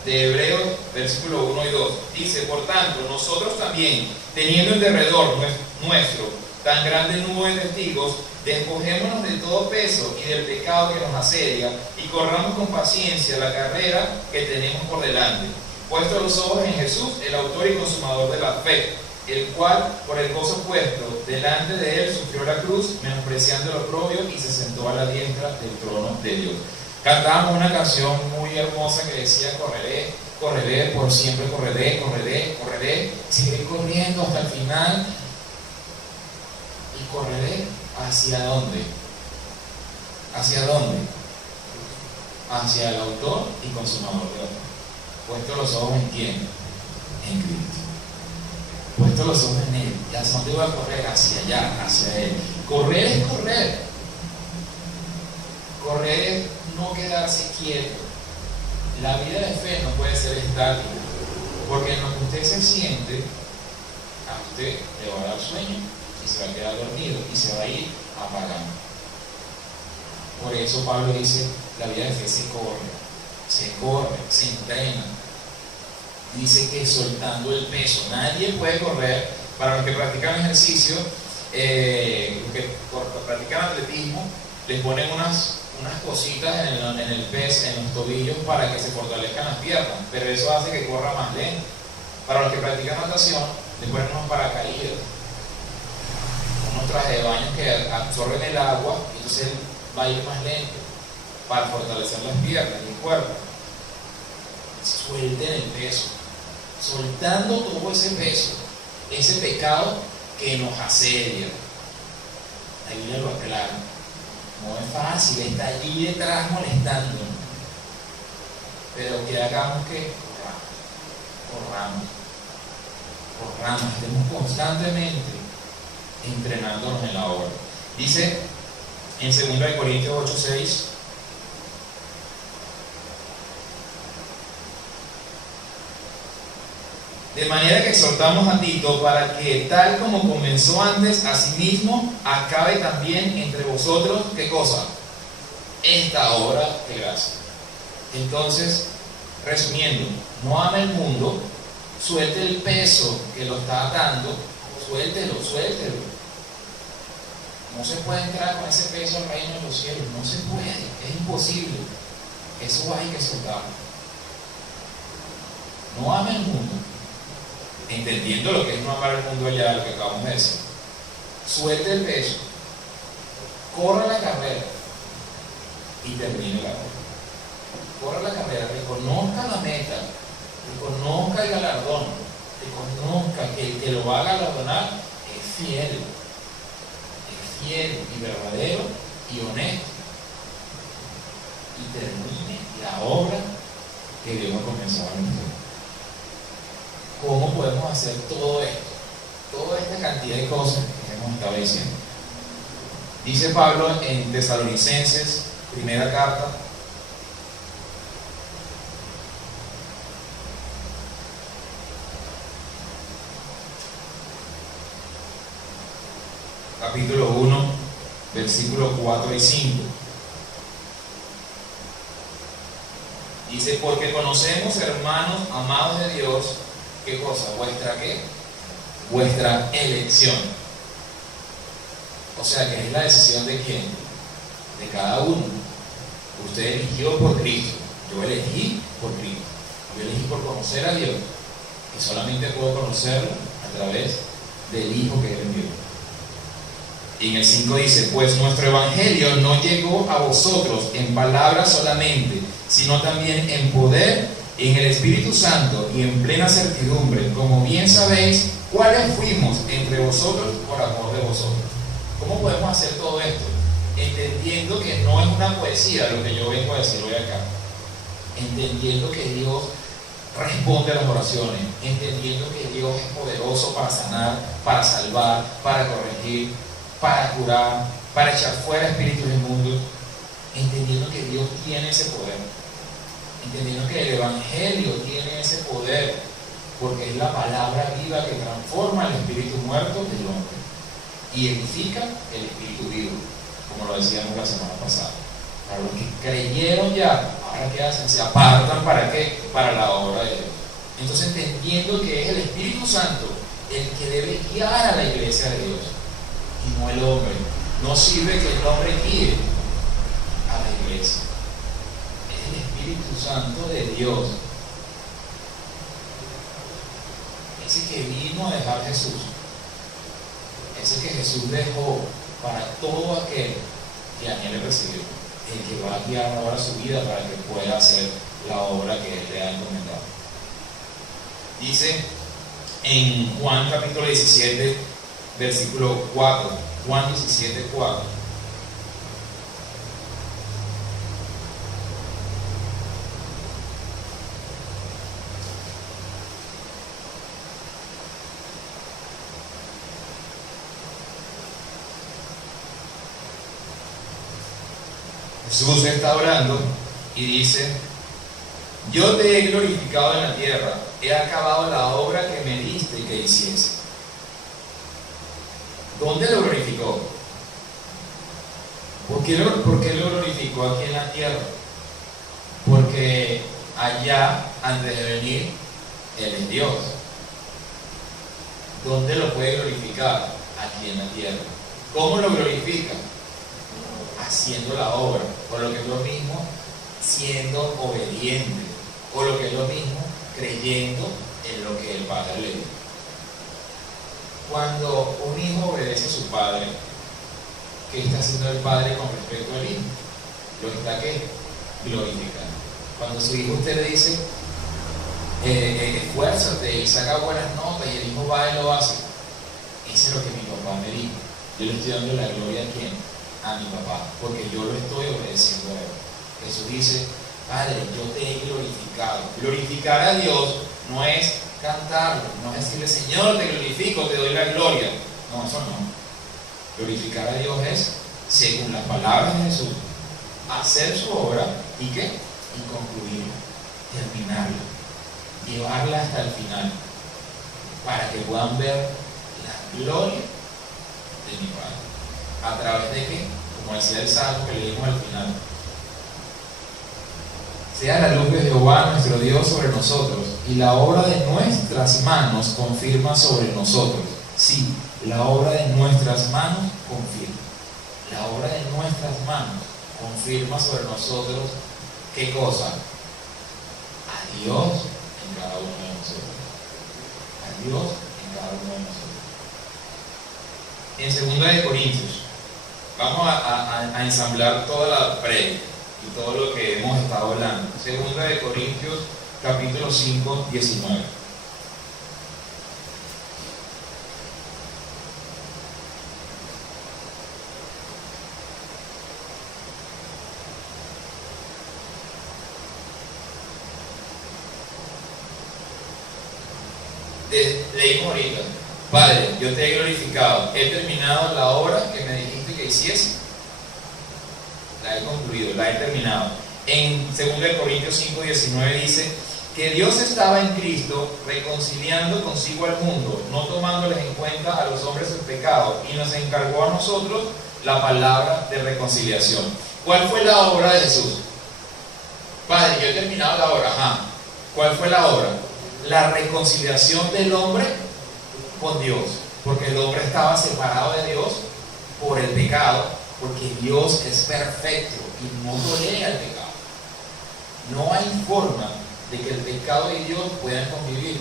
de Hebreos, versículo 1 y 2. Dice: por tanto, nosotros también, teniendo en derredor nuestro tan grande nube de testigos, despojémonos de todo peso y del pecado que nos asedia, y corramos con paciencia la carrera que tenemos por delante, puestos los ojos en Jesús, el autor y consumador de la fe, el cual, por el gozo puesto delante de él, sufrió la cruz, menospreciando el oprobio, y se sentó a la diestra del trono de Dios. Cantábamos una canción muy hermosa que decía: correré, por siempre correré, seguiré corriendo hasta el final. ¿Y correré hacia dónde? ¿Hacia dónde? Hacia el autor y consumador de la fe. Puesto los ojos en quién? En Cristo. Puesto los ojos en Él. ¿Y hacia dónde voy a correr? Hacia allá, hacia Él. Correr es correr. Correr es no quedarse quieto. La vida de fe no puede ser estática, porque en lo que usted se siente, a usted le va a dar sueño y se va a quedar dormido y se va a ir apagando. Por eso Pablo dice, la vida de fe se corre, se entrena. Dice que soltando el peso, nadie puede correr. Para los que practican ejercicio, los que practican atletismo, les ponen unas cositas en el peso, en los tobillos, para que se fortalezcan las piernas, pero eso hace que corra más lento. Para los que practican natación, les ponen unos paracaídas, unos trajes de baño que absorben el agua, y entonces va a ir más lento para fortalecer las piernas y el cuerpo. Suelten el peso, soltando todo ese peso, ese pecado que nos asedia. La Biblia lo aclara. No es fácil, está allí detrás molestándonos. Pero que hagamos que corramos, estemos constantemente entrenándonos en la obra. Dice en 2 Corintios 8:6, de manera que exhortamos a Tito para que tal como comenzó antes, asimismo acabe también entre vosotros, ¿qué cosa? Esta obra de gracia. Entonces, resumiendo, no ame el mundo, suelte el peso que lo está atando, suéltelo. No se puede entrar con ese peso al reino de los cielos, no se puede, es imposible. Eso hay que soltarlo. No ame el mundo, entendiendo lo que es no amar el mundo allá, lo que acabamos de decir. Suelte el peso, corra la carrera y termine la obra. Corra la carrera, reconozca la meta, reconozca el galardón, reconozca que el que lo va a galardonar es fiel y verdadero y honesto, y termine la obra que Dios ha comenzado en usted. ¿Cómo podemos hacer todo esto? Toda esta cantidad de cosas que hemos estado diciendo. Dice Pablo en Tesalonicenses, primera carta, capítulo 1, versículos 4 y 5. Dice, porque conocemos, hermanos amados de Dios, ¿qué cosa? Vuestra elección. O sea, que es la decisión de quién, de cada uno. Usted eligió por Cristo, yo elegí por Cristo, yo elegí por conocer a Dios, y solamente puedo conocerlo a través del Hijo que Él envió. Y en el 5 dice, pues nuestro evangelio no llegó a vosotros en palabras solamente, sino también en poder, en el Espíritu Santo y en plena certidumbre, como bien sabéis cuáles fuimos entre vosotros por amor de vosotros. ¿Cómo podemos hacer todo esto? Entendiendo que no es una poesía lo que yo vengo a decir hoy acá, entendiendo que Dios responde a las oraciones, entendiendo que Dios es poderoso para sanar, para salvar, para corregir, para curar, para echar fuera espíritus inmundos, entendiendo que Dios tiene ese poder, entendiendo que el evangelio tiene ese poder, porque es la palabra viva que transforma el espíritu muerto del hombre y edifica el espíritu vivo, como lo decíamos la semana pasada. Para los que creyeron ya, ahora ¿qué hacen? Se apartan, ¿para qué? Para la obra de Dios. Entonces, entendiendo que es el Espíritu Santo el que debe guiar a la iglesia de Dios y no el hombre. No sirve que el hombre guíe a la iglesia. Es el Espíritu Santo de Dios, ese que vino a dejar Jesús, ese que Jesús dejó para todo aquel que a él le recibió, el que va a guiar ahora su vida para que pueda hacer la obra que Él le ha encomendado. Dice en Juan capítulo 17, versículo 4, Juan 17, 4. Jesús está orando y dice, yo te he glorificado en la tierra, he acabado la obra que me diste que hiciese. ¿Dónde lo glorificó? ¿Por qué lo glorificó aquí en la tierra? Porque allá, antes de venir, Él es Dios. ¿Dónde lo puede glorificar? Aquí en la tierra. ¿Cómo lo glorifica? Haciendo la obra, o lo que es lo mismo, siendo obediente, o lo que es lo mismo, creyendo en lo que el Padre le dice. Cuando un hijo obedece a su padre, ¿qué está haciendo el padre con respecto al hijo? Lo está ¿qué? Glorificando. Cuando su hijo usted le dice, esfuérzate y saca buenas notas, y el hijo va y lo hace, eso es lo que mi papá me dijo. Yo le estoy dando la gloria a quién? A mi papá, porque yo lo estoy obedeciendo a él. Jesús dice, Padre, yo te he glorificado. Glorificar a Dios no es cantarlo, no es decirle, Señor, te glorifico, te doy la gloria. No, eso no. Glorificar a Dios es, según las palabras de Jesús, hacer su obra y ¿qué? Y concluirla, terminarla, llevarla hasta el final, para que puedan ver la gloria de mi Padre. ¿A través de qué? Como decía el salmo que leímos al final. Sea la luz de Jehová nuestro Dios sobre nosotros, y la obra de nuestras manos confirma sobre nosotros. Sí, la obra de nuestras manos confirma. La obra de nuestras manos confirma sobre nosotros, ¿qué cosa? A Dios en cada uno de nosotros. A Dios en cada uno de nosotros. En 2 de Corintios, vamos a ensamblar toda la prédica y todo lo que hemos estado hablando. 2 de Corintios, capítulo 5, 19. Leímos ahorita, Padre, yo te he glorificado, he terminado la obra que me dijiste que hiciese, la he concluido, la he terminado. En 2 Corintios 5, 19 dice que Dios estaba en Cristo reconciliando consigo al mundo, no tomándoles en cuenta a los hombres sus pecados, y nos encargó a nosotros la palabra de reconciliación. ¿Cuál fue la obra de Jesús? Padre, yo he terminado la obra. Ajá. ¿Cuál fue la obra? La reconciliación del hombre con Dios, porque el hombre estaba separado de Dios por el pecado, porque Dios es perfecto y no tolera el pecado. No hay forma de que el pecado y Dios puedan convivir.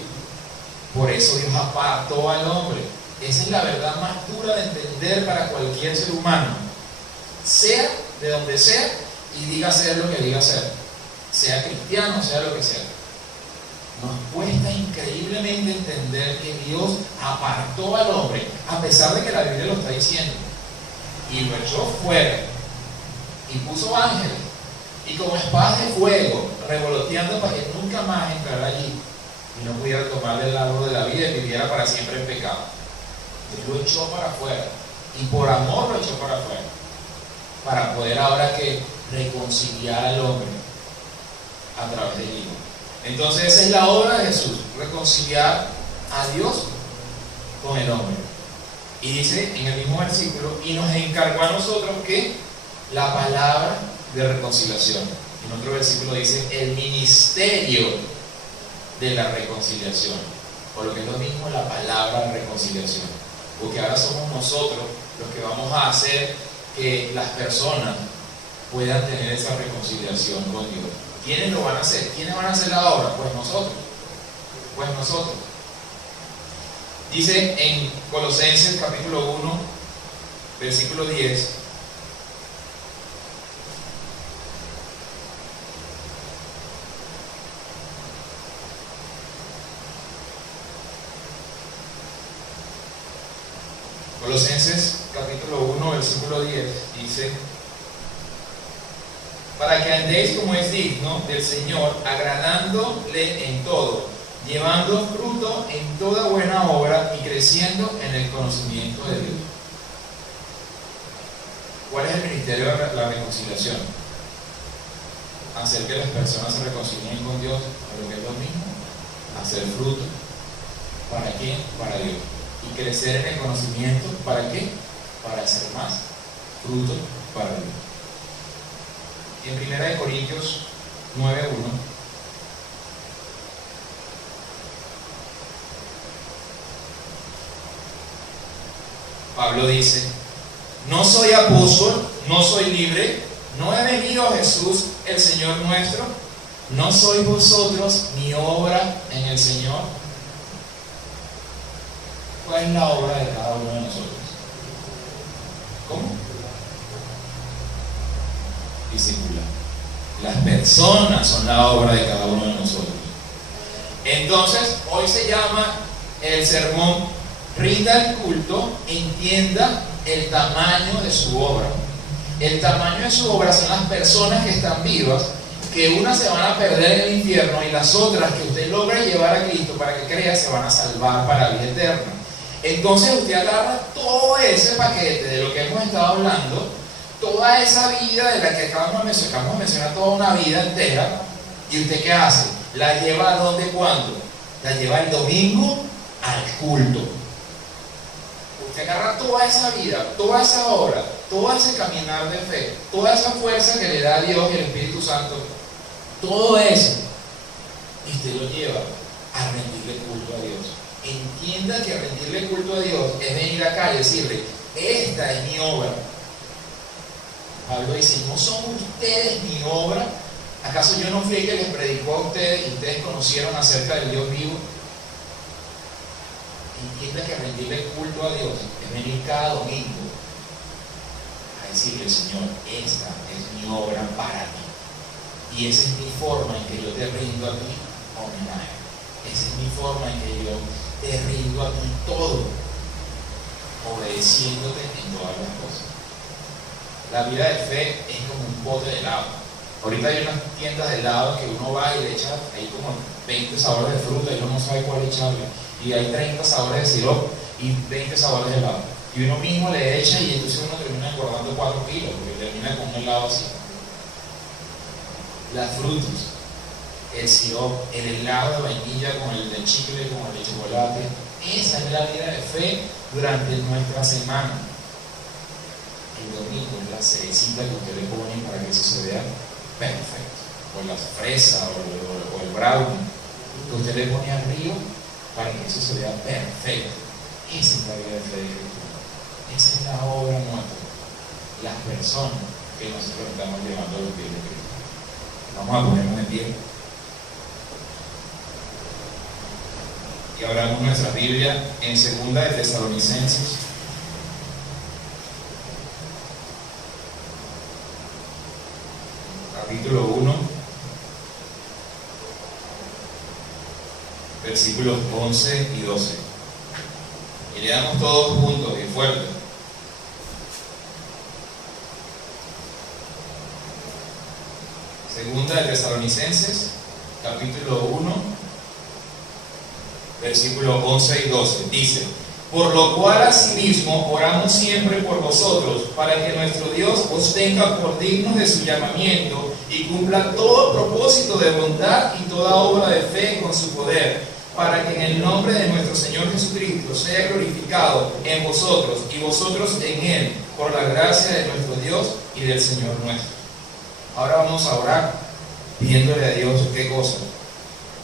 Por eso Dios apartó al hombre. Esa es la verdad más dura de entender para cualquier ser humano, sea de donde sea y diga ser lo que diga ser, sea cristiano, sea lo que sea. Nos cuesta increíblemente entender que Dios apartó al hombre, a pesar de que la Biblia lo está diciendo, y lo echó fuera, y puso ángeles, y como espadas de fuego, revoloteando para que nunca más entrara allí, y no pudiera tomarle el árbol de la vida y viviera para siempre en pecado. Dios lo echó para afuera, y por amor lo echó para afuera, para poder ahora que reconciliar al hombre a través del Hijo. Entonces esa es la obra de Jesús, reconciliar a Dios con el hombre. Y dice en el mismo versículo, y nos encargó a nosotros que la palabra de reconciliación. En otro versículo dice, el ministerio de la reconciliación, o lo que es lo mismo, la palabra de reconciliación. Porque ahora somos nosotros los que vamos a hacer que las personas puedan tener esa reconciliación con Dios. ¿Quiénes lo van a hacer? ¿Quiénes van a hacer la obra? Pues nosotros. Pues nosotros. Dice en Colosenses capítulo 1, versículo 10. Colosenses capítulo 1, versículo 10 dice: para que andéis como es digno del Señor, agradándole en todo, llevando fruto en toda buena obra y creciendo en el conocimiento de Dios. ¿Cuál es el ministerio de la reconciliación? Hacer que las personas se reconcilien con Dios, pero que es lo mismo, hacer fruto. ¿Para qué? Para Dios. Y crecer en el conocimiento, ¿para qué? Para hacer más fruto para Dios. Y en 1 Corintios 9:1 Pablo dice: no soy apóstol, no soy libre, no he venido a Jesús el Señor nuestro, no sois vosotros mi obra en el Señor. ¿Cuál es la obra de cada uno de nosotros? ¿Cómo? Discipular. Las personas son la obra de cada uno de nosotros. Entonces, hoy se llama el sermón: rinda el culto, entienda el tamaño de su obra. El tamaño de su obra son las personas que están vivas, que unas se van a perder en el infierno y las otras que usted logra llevar a Cristo para que crea se van a salvar para vida eterna. Entonces usted agarra todo ese paquete de lo que hemos estado hablando, toda esa vida de la que acabamos de mencionar toda una vida entera, y usted ¿qué hace? La lleva ¿a dónde, cuándo? La lleva el domingo al culto. Usted agarra toda esa vida, toda esa obra, todo ese caminar de fe, toda esa fuerza que le da Dios y el Espíritu Santo, todo eso, y usted lo lleva a rendirle culto a Dios. Entienda que rendirle culto a Dios es venir acá y decirle: esta es mi obra. Pablo dice: ¿no son ustedes mi obra? ¿Acaso yo no fui el que les predicó a ustedes y ustedes conocieron acerca del Dios vivo? Entienda que rendirle culto a Dios es venir cada domingo a decirle: Señor, esta es mi obra para ti, y esa es mi forma en que yo te rindo a ti homenaje. Esa es mi forma en que yo te rindo a ti todo, obedeciéndote en todas las cosas. La vida de fe es como un bote de helado. Ahorita hay unas tiendas de helado que uno va y le echa ahí como 20 sabores de fruta y uno no sabe cuál echarle. Y hay 30 sabores de sirope y 20 sabores de helado. Y uno mismo le echa y entonces uno termina engordando 4 kilos porque termina con un helado así. Las frutas, el sirope, el helado de vainilla con el de chicle, con el de chocolate, esa es la vida de fe durante nuestra semana. El domingo es la cerecita que usted le pone para que eso se vea perfecto, o la fresa o el brownie que usted le pone arriba para que eso se vea perfecto. Esa es la vida de fe de Cristo. Esa es la obra nuestra, las personas que nosotros estamos llevando a los pies de Cristo. Vamos a ponernos en pie y abramos nuestra Biblia en 2 de Tesalonicenses, capítulo 1, versículos 11 y 12. Y leamos todos juntos y fuerte. Segunda de Tesalonicenses, capítulo 1, versículos 11 y 12. Dice: por lo cual asimismo oramos siempre por vosotros, para que nuestro Dios os tenga por dignos de su llamamiento y cumpla todo propósito de bondad y toda obra de fe con su poder, para que en el nombre de nuestro Señor Jesucristo sea glorificado en vosotros y vosotros en Él, por la gracia de nuestro Dios y del Señor nuestro. Ahora vamos a orar pidiéndole a Dios qué cosa: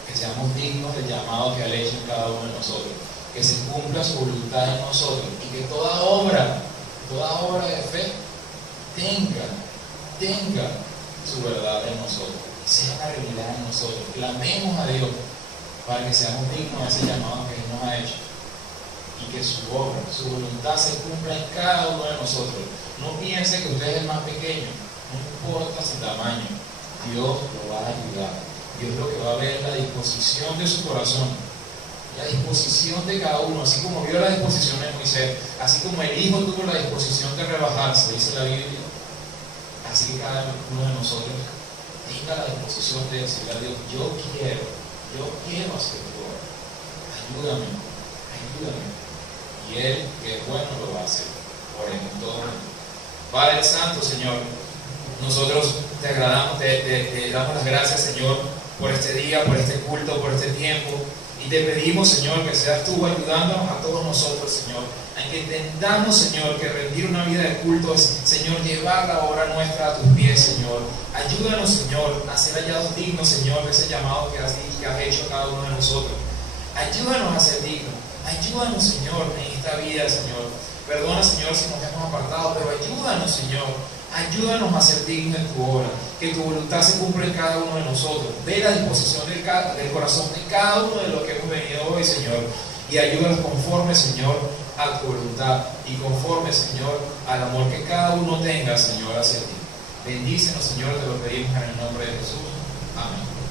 que seamos dignos del llamado que ha hecho en cada uno de nosotros, que se cumpla su voluntad en nosotros y que toda obra de fe tenga su verdad en nosotros, sea una realidad en nosotros. Clamemos a Dios para que seamos dignos de ese llamado que Él nos ha hecho y que su obra, su voluntad se cumpla en cada uno de nosotros. No piense que usted es el más pequeño, no importa su tamaño, Dios lo va a ayudar. Dios lo que va a ver es la disposición de su corazón, la disposición de cada uno, así como vio la disposición de Moisés, así como el hijo tuvo la disposición de rebajarse, dice la Biblia, así que cada uno de nosotros tenga la disposición de decirle a Dios: yo quiero hacer tu obra, ayúdame. Y Él, que es bueno, lo va a hacer. Oremos todo. Padre Santo, Señor, nosotros te agradamos, te damos las gracias, Señor, por este día, por este culto, por este tiempo. Y te pedimos, Señor, que seas tú ayudándonos a todos nosotros, Señor, a que entendamos, Señor, que rendir una vida de culto es, Señor, llevar la obra nuestra a tus pies, Señor. Ayúdanos, Señor, a ser hallados dignos, Señor, de ese llamado que has hecho a cada uno de nosotros. Ayúdanos a ser dignos. Ayúdanos, Señor, en esta vida, Señor. Perdona, Señor, si nos hemos apartado, pero ayúdanos, Señor. Ayúdanos a ser dignos en tu obra. Que tu voluntad se cumpla en cada uno de nosotros. Ve la disposición del corazón de cada uno de los que hemos venido hoy, Señor. Y ayúdanos conforme, Señor, a tu voluntad. Y conforme, Señor, al amor que cada uno tenga, Señor, hacia ti. Bendícenos, Señor, te lo pedimos en el nombre de Jesús. Amén.